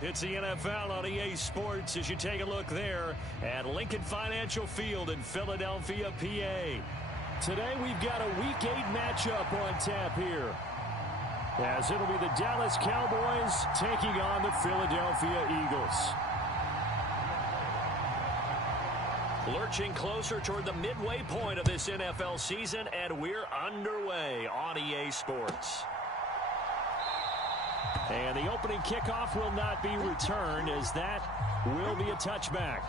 It's the NFL on Eeee Sports as you take a look there at Lincoln Financial Field in Philadelphia, PA. Today we've got a Week 8 matchup on tap here, as it'll be the Dallas Cowboys taking on the Philadelphia Eagles. Lurching closer toward the midway point of this NFL season, and we're underway on Eeee Sports. And the opening kickoff will not be returned, as that will be a touchback.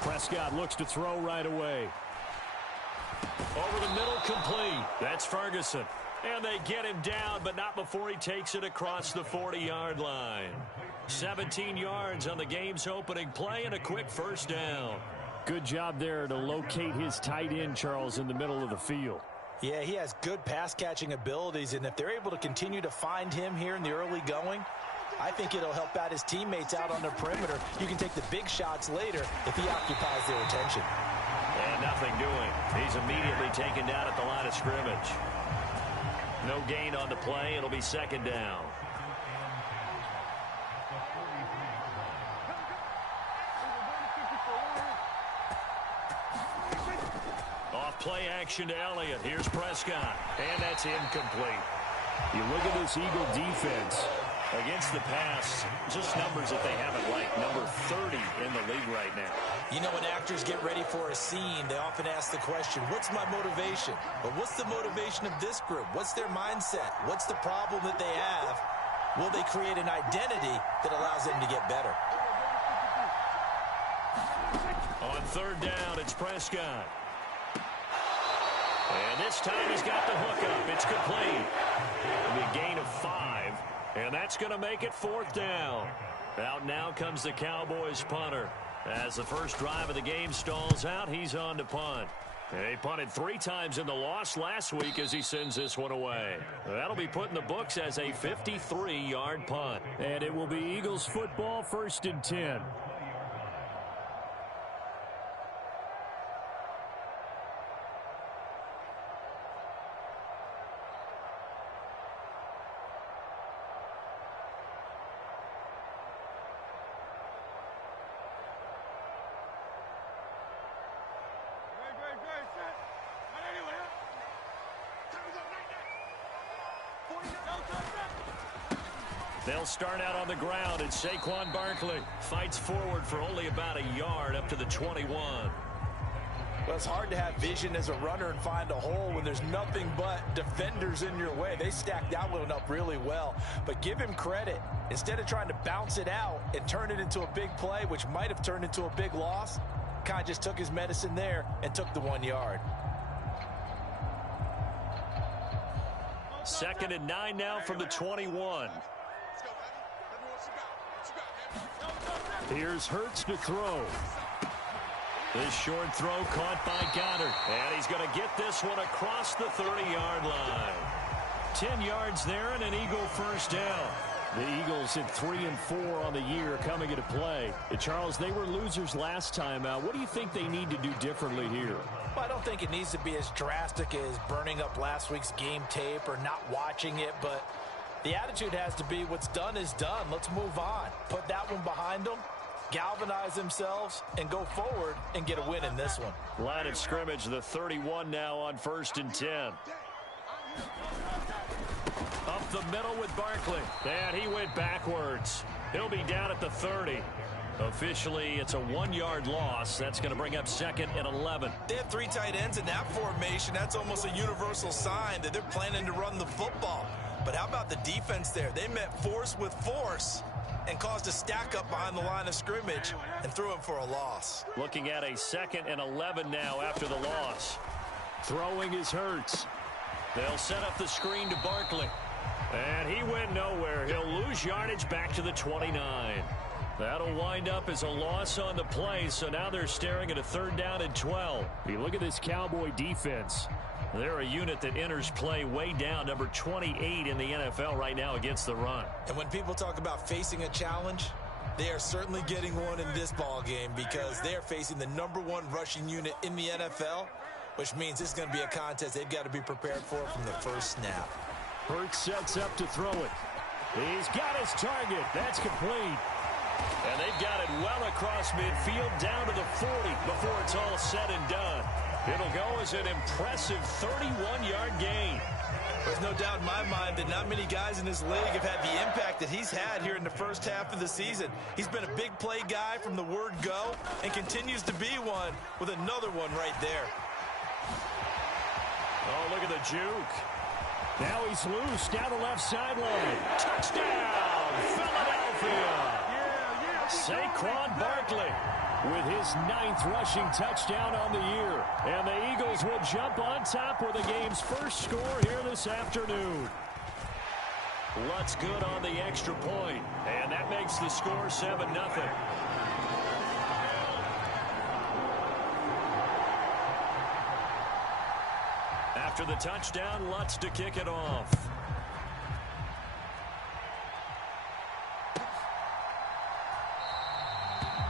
Prescott looks to throw right away. Over the middle, complete. That's Ferguson. And they get him down, but not before he takes it across the 40-yard line. 17 yards on the game's opening play and a quick first down. Good job there to locate his tight end, Charles, in the middle of the field. Yeah, he has good pass-catching abilities, and if they're able to continue to find him here in the early going, I think it'll help out his teammates out on the perimeter. You can take the big shots later if he occupies their attention. And nothing doing. He's immediately taken down at the line of scrimmage. No gain on the play. It'll be second down. Off play action to Elliott. Here's Prescott. And that's incomplete. You look at this Eagle defense. Against the pass, just numbers that they haven't like number 30 in the league right now. You know, when actors get ready for a scene, they often ask the question, what's my motivation? But what's the motivation of this group? What's their mindset? What's the problem that they have? Will they create an identity that allows them to get better? On third down, it's Prescott. And this time he's got the hook up. It's complete. It'll be a gain of 5. And that's going to make it fourth down. Out now comes the Cowboys punter. As the first drive of the game stalls out, he's on to punt. He punted 3 times in the loss last week as he sends this one away. That'll be put in the books as a 53-yard punt. And it will be Eagles football, 1st and 10. They'll start out on the ground, and Saquon Barkley fights forward for only about a yard up to the 21. Well, it's hard to have vision as a runner and find a hole when there's nothing but defenders in your way. They stacked that one up really well. But give him credit. Instead of trying to bounce it out and turn it into a big play, which might have turned into a big loss, kind of just took his medicine there and took the 1 yard. 2nd and 9 now from the 21. Here's Hurts to throw. This short throw caught by Goddard. And he's going to get this one across the 30-yard line. 10 yards there and an Eagle first down. The Eagles hit 3 and 4 on the year coming into play. And Charles, they were losers last time out. What do you think they need to do differently here? Well, I don't think it needs to be as drastic as burning up last week's game tape or not watching it, but the attitude has to be what's done is done. Let's move on. Put that one behind them, galvanize themselves, and go forward and get a win in this one. Line of scrimmage, the 31 now on 1st and 10. Up the middle with Barkley. And he went backwards. He'll be down at the 30. Officially, it's a 1-yard loss. That's going to bring up 2nd and 11. They have 3 tight ends in that formation. That's almost a universal sign that they're planning to run the football. But how about the defense there? They met force with force and caused a stack up behind the line of scrimmage and threw him for a loss. Looking at a 2nd and 11 now after the loss. Throwing is Hurts. They'll set up the screen to Barkley. And he went nowhere. He'll lose yardage back to the 29. That'll wind up as a loss on the play, so now they're staring at a 3rd down and 12. You look at this Cowboy defense. They're a unit that enters play way down, number 28 in the NFL right now against the run. And when people talk about facing a challenge, they are certainly getting one in this ball game because they are facing the #1 rushing unit in the NFL, which means it's going to be a contest they've got to be prepared for from the first snap. Hurts sets up to throw it. He's got his target. That's complete. And they've got it well across midfield down to the 40 before it's all said and done. It'll go as an impressive 31-yard gain. There's no doubt in my mind that not many guys in this league have had the impact that he's had here in the first half of the season. He's been a big play guy from the word go and continues to be one with another one right there. Oh, look at the juke. Now he's loose down the left sideline. Touchdown, Philadelphia. Saquon Barkley with his 9th rushing touchdown on the year. And the Eagles will jump on top with the game's first score here this afternoon. Lutz good on the extra point, and that makes the score 7-0. After the touchdown, Lutz to kick it off.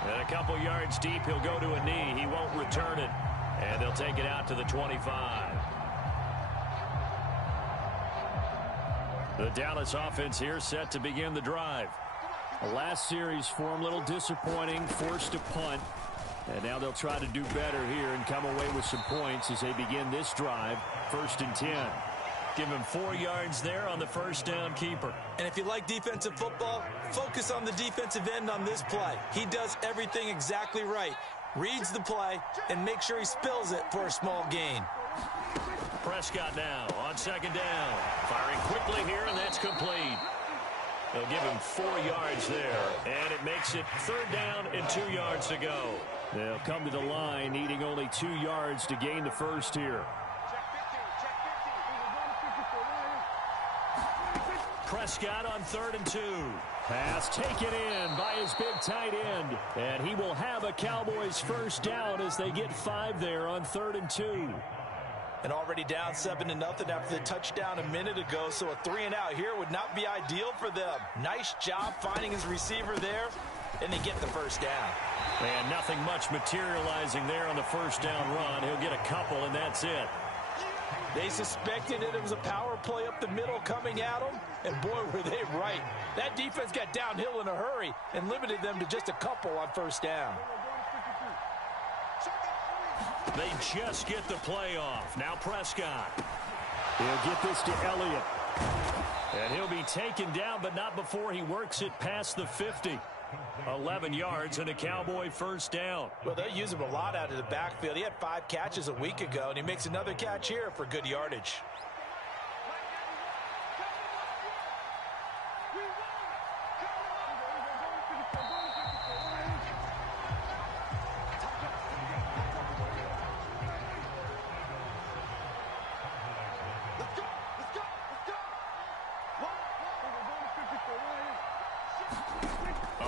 And a couple yards deep, he'll go to a knee. He won't return it. And they'll take it out to the 25. The Dallas offense here set to begin the drive. The last series for him, a little disappointing, forced to punt. And now they'll try to do better here and come away with some points as they begin this drive. 1st and 10. Give him 4 yards there on the first down keeper. And if you like defensive football, focus on the defensive end on this play. He does everything exactly right. Reads the play and makes sure he spills it for a small gain. Prescott now on 2nd down. Firing quickly here, and that's complete. They'll give him 4 yards there, and it makes it 3rd down and 2 yards to go. They'll come to the line, needing only 2 yards to gain the first here. Prescott on 3rd and 2. Pass taken in by his big tight end. And he will have a Cowboys first down as they get 5 there on 3rd and 2. And already down 7-0 after the touchdown a minute ago, so a 3 and out here would not be ideal for them. Nice job finding his receiver there, and they get the first down. And nothing much materializing there on the first down run. He'll get a couple, and that's it. They suspected it was a power play up the middle coming at them, and boy, were they right. That defense got downhill in a hurry and limited them to just a couple on first down. They just get the play off. Now Prescott. He'll get this to Elliott. And he'll be taken down, but not before he works it past the 50. 11 yards and a Cowboy first down. Well, they'll use him a lot out of the backfield. He had 5 catches a week ago, and he makes another catch here for good yardage.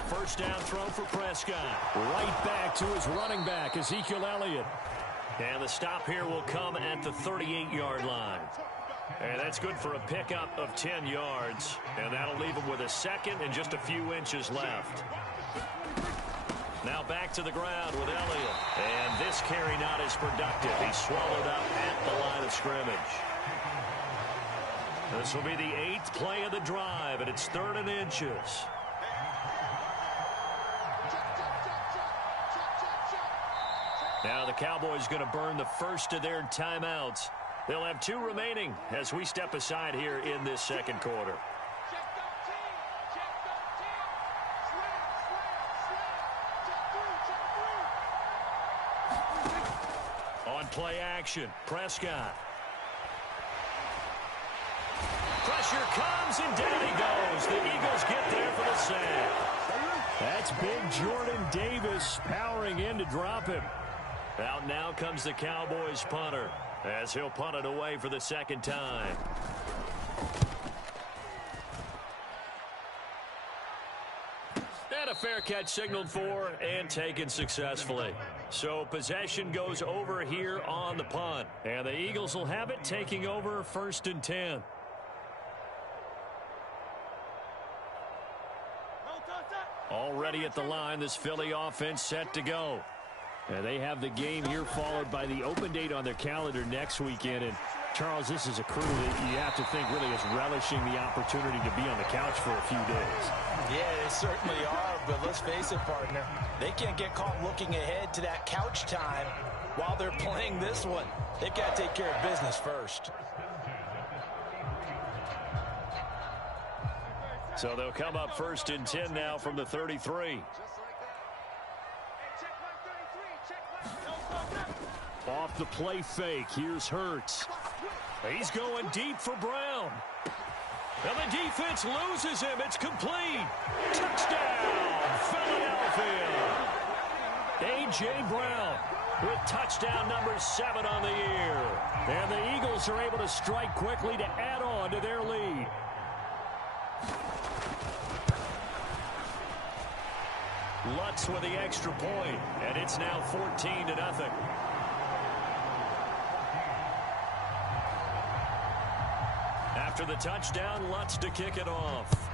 First down throw for Prescott. Right back to his running back, Ezekiel Elliott. And the stop here will come at the 38-yard line. And that's good for a pickup of 10 yards. And that'll leave him with a second and just a few inches left. Now back to the ground with Elliott. And this carry not as productive. He's swallowed up at the line of scrimmage. This will be the 8th play of the drive, and it's 3rd and inches. Now the Cowboys going to burn the first of their timeouts. They'll have 2 remaining as we step aside here in this second quarter. On play action, Prescott. Pressure comes and down he goes. The Eagles get there for the sack. That's big Jordan Davis powering in to drop him. Out now comes the Cowboys punter as he'll punt it away for the second time. And And a fair catch signaled for and taken successfully. So possession goes over here on the punt. And the Eagles will have it, taking over 1st and 10. Already at the line, this Philly offense set to go. And they have the game here followed by the open date on their calendar next weekend. And Charles, this is a crew that you have to think really is relishing the opportunity to be on the couch for a few days. Yeah, they certainly are, but let's face it, partner. They can't get caught looking ahead to that couch time while they're playing this one. They've got to take care of business first. So they'll come up 1st and 10 now from the 33. Off the play fake, here's Hurts. He's going deep for Brown. And the defense loses him. It's complete. Touchdown, Philadelphia. A.J. Brown with touchdown number 7 on the year. And the Eagles are able to strike quickly to add on to their lead. Lutz with the extra point, and it's now 14-0. After the touchdown, Lutz to kick it off.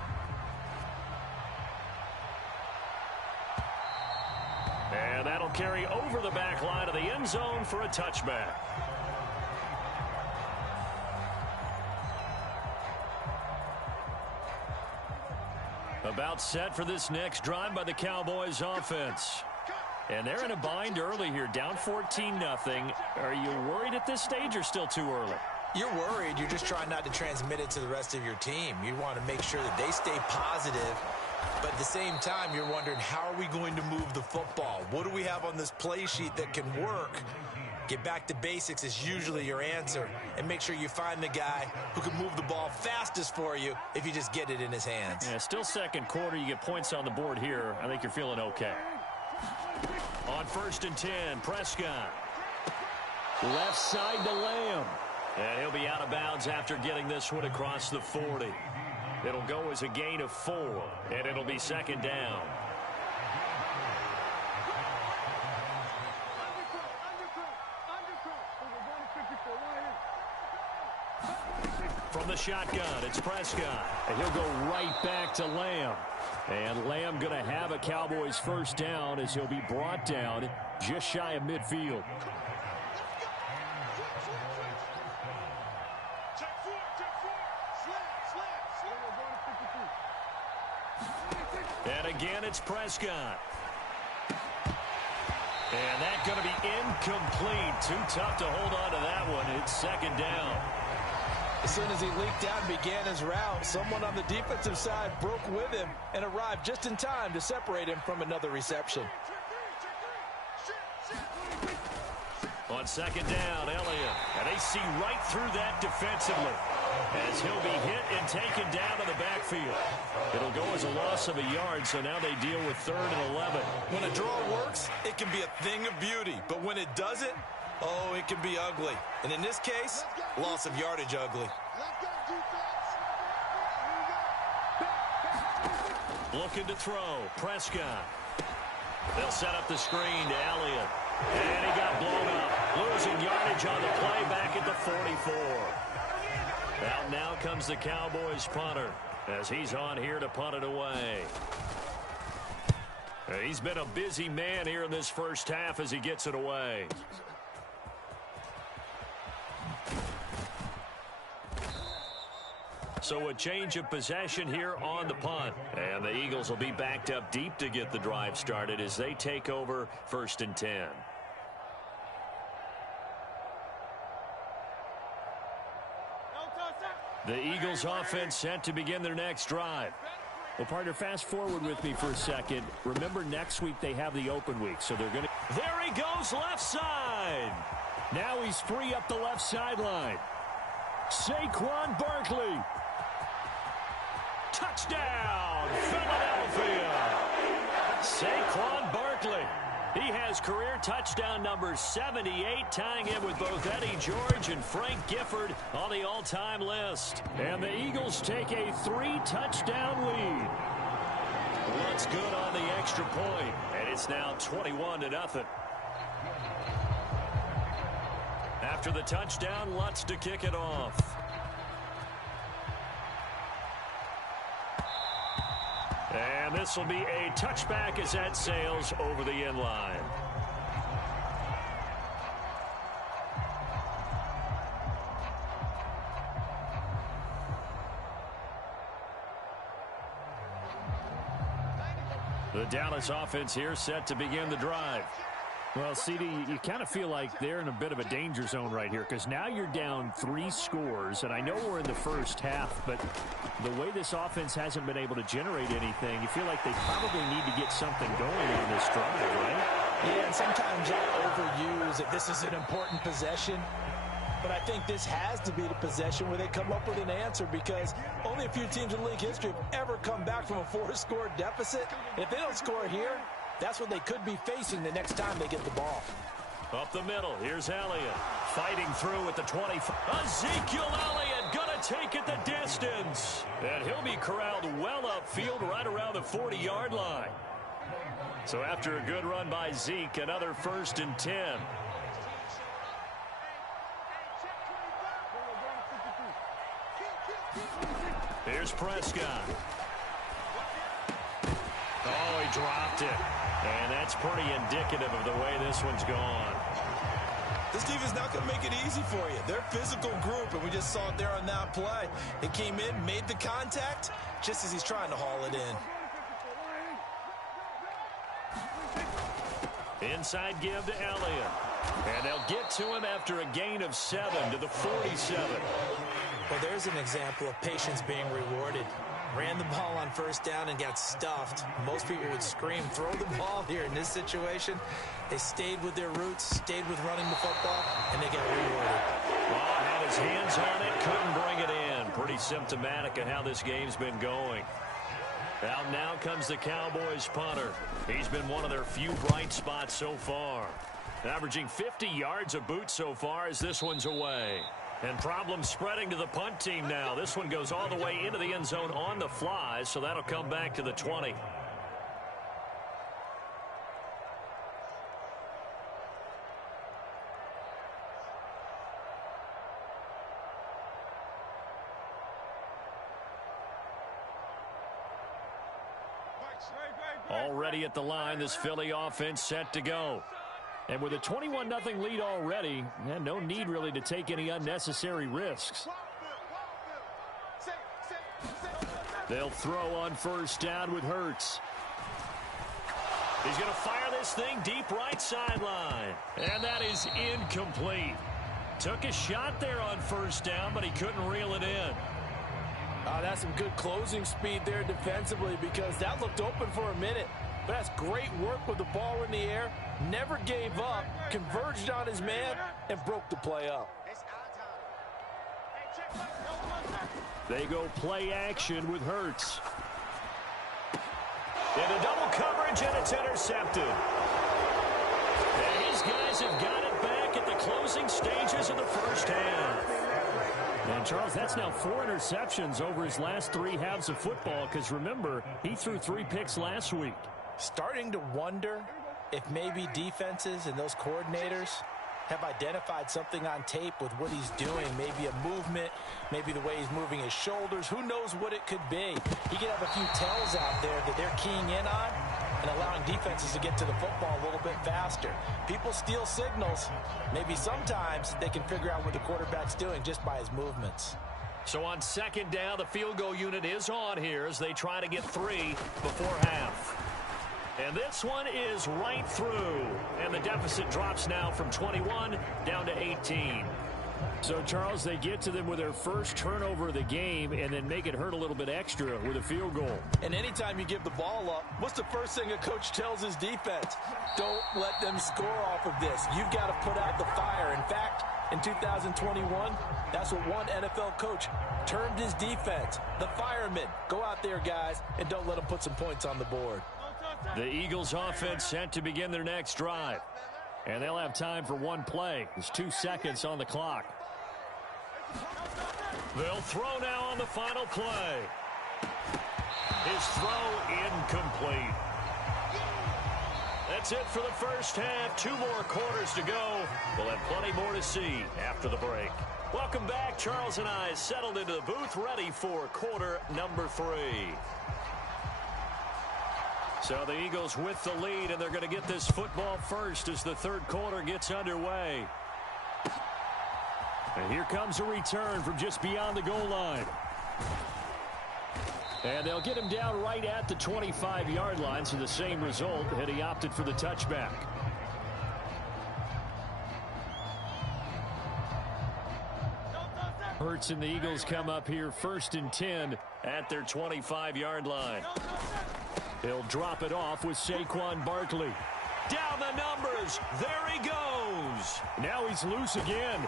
And that'll carry over the back line of the end zone for a touchback. About set for this next drive by the Cowboys offense. And they're in a bind early here, down 14-0. Are you worried at this stage or still too early? You're worried. You're just trying not to transmit it to the rest of your team. You want to make sure that they stay positive. But at the same time, you're wondering, how are we going to move the football? What do we have on this play sheet that can work? Get back to basics is usually your answer. And make sure you find the guy who can move the ball fastest for you if you just get it in his hands. Yeah, still second quarter. You get points on the board here. I think you're feeling okay. On 1st and 10, Prescott. Left side to Lamb. And he'll be out of bounds after getting this one across the 40. It'll go as a gain of 4, and it'll be 2nd down. From the shotgun, it's Prescott. And he'll go right back to Lamb. And Lamb going to have a Cowboys 1st down as he'll be brought down just shy of midfield. And again, it's Prescott. And that's going to be incomplete. Too tough to hold on to that one. It's 2nd down. As soon as he leaked out and began his route, someone on the defensive side broke with him and arrived just in time to separate him from another reception. On 2nd down, Elliott. And they see right through that defensively as he'll be hit and taken down to the backfield. It'll go as a loss of a yard, so now they deal with 3rd and 11. When a draw works, it can be a thing of beauty. But when it doesn't, oh, it can be ugly. And in this case, loss of yardage ugly. Looking to throw, Prescott. They'll set up the screen to Elliott. And he got blown up. Losing yardage on the play back at the 44. Out now comes the Cowboys punter as he's on here to punt it away. He's been a busy man here in this first half as he gets it away. So a change of possession here on the punt. And the Eagles will be backed up deep to get the drive started as they take over 1st and 10. The Eagles offense set to begin their next drive. Well, partner, fast forward with me for a second. Remember, next week they have the open week, so they're going to... There he goes, left side. Now he's free up the left sideline. Saquon Barkley. Touchdown, Philadelphia. Saquon Barkley. He has career touchdown number 78, tying him with both Eddie George and Frank Gifford on the all-time list. And the Eagles take a 3-touchdown lead. Luntz good on the extra point, and it's now 21-0. After the touchdown, Luntz to kick it off. And this will be a touchback as that sails over the end line. The Dallas offense here set to begin the drive. Well, CD, you kind of feel like they're in a bit of a danger zone right here because now you're down 3 scores, and I know we're in the first half, but the way this offense hasn't been able to generate anything, you feel like they probably need to get something going on this drive, right? Yeah, and sometimes I overuse if this is an important possession. But I think this has to be the possession where they come up with an answer because only a few teams in league history have ever come back from a 4-score deficit. If they don't score here, that's what they could be facing the next time they get the ball. Up the middle, here's Elliott. Fighting through at the 20. Ezekiel Elliott gonna take it the distance. And he'll be corralled well upfield right around the 40-yard line. So after a good run by Zeke, another 1st and 10. Here's Prescott. Oh, he dropped it. And that's pretty indicative of the way this one's gone. This defense is not going to make it easy for you. They're a physical group, and we just saw it there on that play. It came in, made the contact, just as he's trying to haul it in. Inside give to Elliott. And they'll get to him after a gain of 7 to the 47. Well, there's an example of patience being rewarded. Ran the ball on 1st down and got stuffed. Most people would scream, throw the ball here. In this situation, they stayed with their roots, stayed with running the football, and they got rewarded. Well, had his hands on it, couldn't bring it in. Pretty symptomatic of how this game's been going. Out now comes the Cowboys punter. He's been one of their few bright spots so far. Averaging 50 yards a boot so far as this one's away. And problems spreading to the punt team now. This one goes all the way into the end zone on the fly, so that'll come back to the 20. Already at the line, this Philly offense set to go. And with a 21-0 lead already, no need really to take any unnecessary risks. They'll throw on 1st down with Hurts. He's going to fire this thing deep right sideline. And that is incomplete. Took a shot there on 1st down, but he couldn't reel it in. That's some good closing speed there defensively because that looked open for a minute. But that's great work with the ball in the air. Never gave up, converged on his man, and broke the play up. They go play action with Hurts. Into double coverage, and it's intercepted. And his guys have got it back at the closing stages of the 1st half. And, Charles, that's now 4 interceptions over his last 3 halves of football because, remember, he threw 3 picks last week. Starting to wonder if maybe defenses and those coordinators have identified something on tape with what he's doing. Maybe a movement, maybe the way he's moving his shoulders. Who knows what it could be? He could have a few tells out there that they're keying in on and allowing defenses to get to the football a little bit faster. People steal signals. Maybe sometimes they can figure out what the quarterback's doing just by his movements. So on 2nd down, the field goal unit is on here as they try to get 3 before half. And this one is right through. And the deficit drops now from 21 down to 18. So, Charles, they get to them with their first turnover of the game and then make it hurt a little bit extra with a field goal. And anytime you give the ball up, what's the first thing a coach tells his defense? Don't let them score off of this. You've got to put out the fire. In fact, in 2021, that's what one NFL coach termed his defense. The firemen. Go out there, guys, and don't let them put some points on the board. The Eagles offense set to begin their next drive. And they'll have time for one play. There's 2 seconds on the clock. They'll throw now on the final play. His throw incomplete. That's it for the first half. 2 more quarters to go. We'll have plenty more to see after the break. Welcome back. Charles and I settled into the booth, ready for quarter number 3. So the Eagles with the lead, and they're going to get this football first as the third quarter gets underway. And here comes a return from just beyond the goal line. And they'll get him down right at the 25-yard line, so the same result had he opted for the touchback. Hurts and the Eagles come up here 1st and 10 at their 25-yard line. He'll drop it off with Saquon Barkley. Down the numbers. There he goes. Now he's loose again.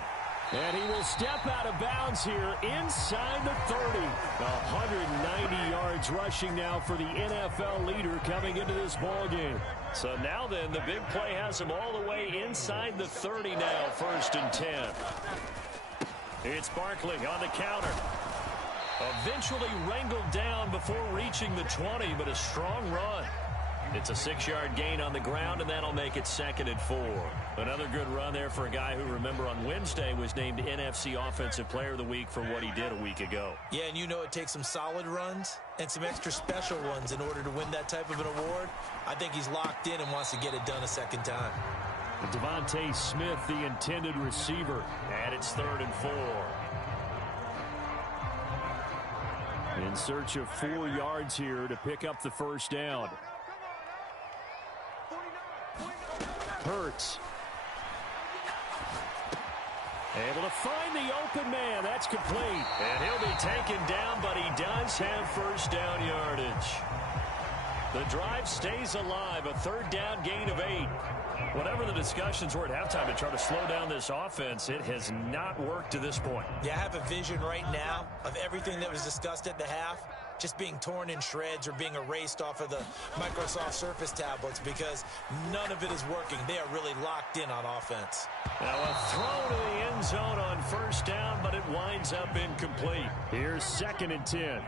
And he will step out of bounds here inside the 30. 190 yards rushing now for the NFL leader coming into this ball game. So now then, the big play has him all the way inside the 30 now, 1st and 10. It's Barkley on the counter. Eventually wrangled down before reaching the 20, but a strong run. It's a 6-yard gain on the ground, and that'll make it 2nd and 4. Another good run there for a guy who, remember, on Wednesday was named NFC Offensive Player of the Week for what he did a week ago. Yeah, and you know it takes some solid runs and some extra special ones in order to win that type of an award. I think he's locked in and wants to get it done a second time. Devontae Smith, the intended receiver. And it's 3rd and 4. In search of 4 yards here to pick up the first down. Hurts. Able to find the open man. That's complete. And he'll be taken down, but he does have first down yardage. The drive stays alive. A 3rd down gain of 8. Whatever the discussions were at halftime to try to slow down this offense, it has not worked to this point. Yeah, I have a vision right now of everything that was discussed at the half just being torn in shreds or being erased off of the Microsoft Surface tablets because none of it is working. They are really locked in on offense. Now a throw to the end zone on 1st down, but it winds up incomplete. Here's 2nd and 10.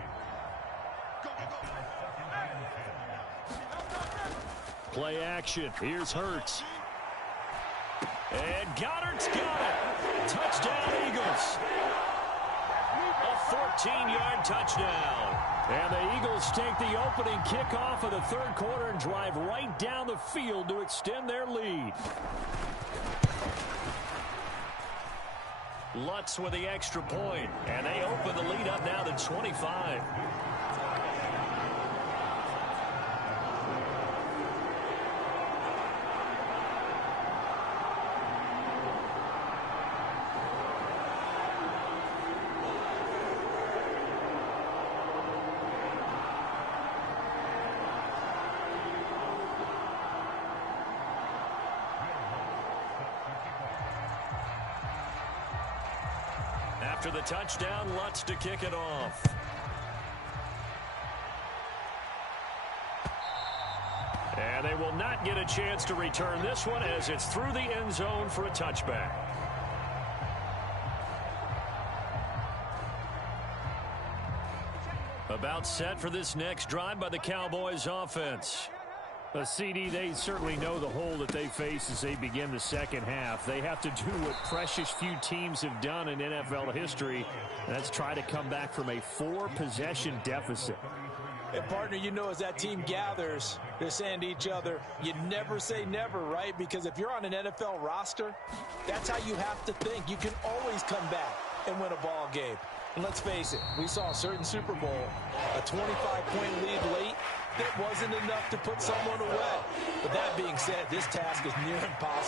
Play action. Here's Hurts. And Goddard's got it. Touchdown, Eagles. A 14-yard touchdown. And the Eagles take the opening kickoff of the third quarter and drive right down the field to extend their lead. Lutz with the extra point, and they open the lead up now to 25. After the touchdown, Lutz to kick it off. And they will not get a chance to return this one as it's through the end zone for a touchback. About set for this next drive by the Cowboys offense. A CD, they certainly know the hole that they face as they begin the second half. They have to do what precious few teams have done in NFL history, and that's try to come back from a 4-possession deficit. And, partner, you know, as that team gathers, they're saying to each other, you never say never, right? Because if you're on an NFL roster, that's how you have to think. You can always come back and win a ball game. And let's face it, we saw a certain Super Bowl, a 25-point lead late. That wasn't enough to put someone away. But that being said, this task is near impossible.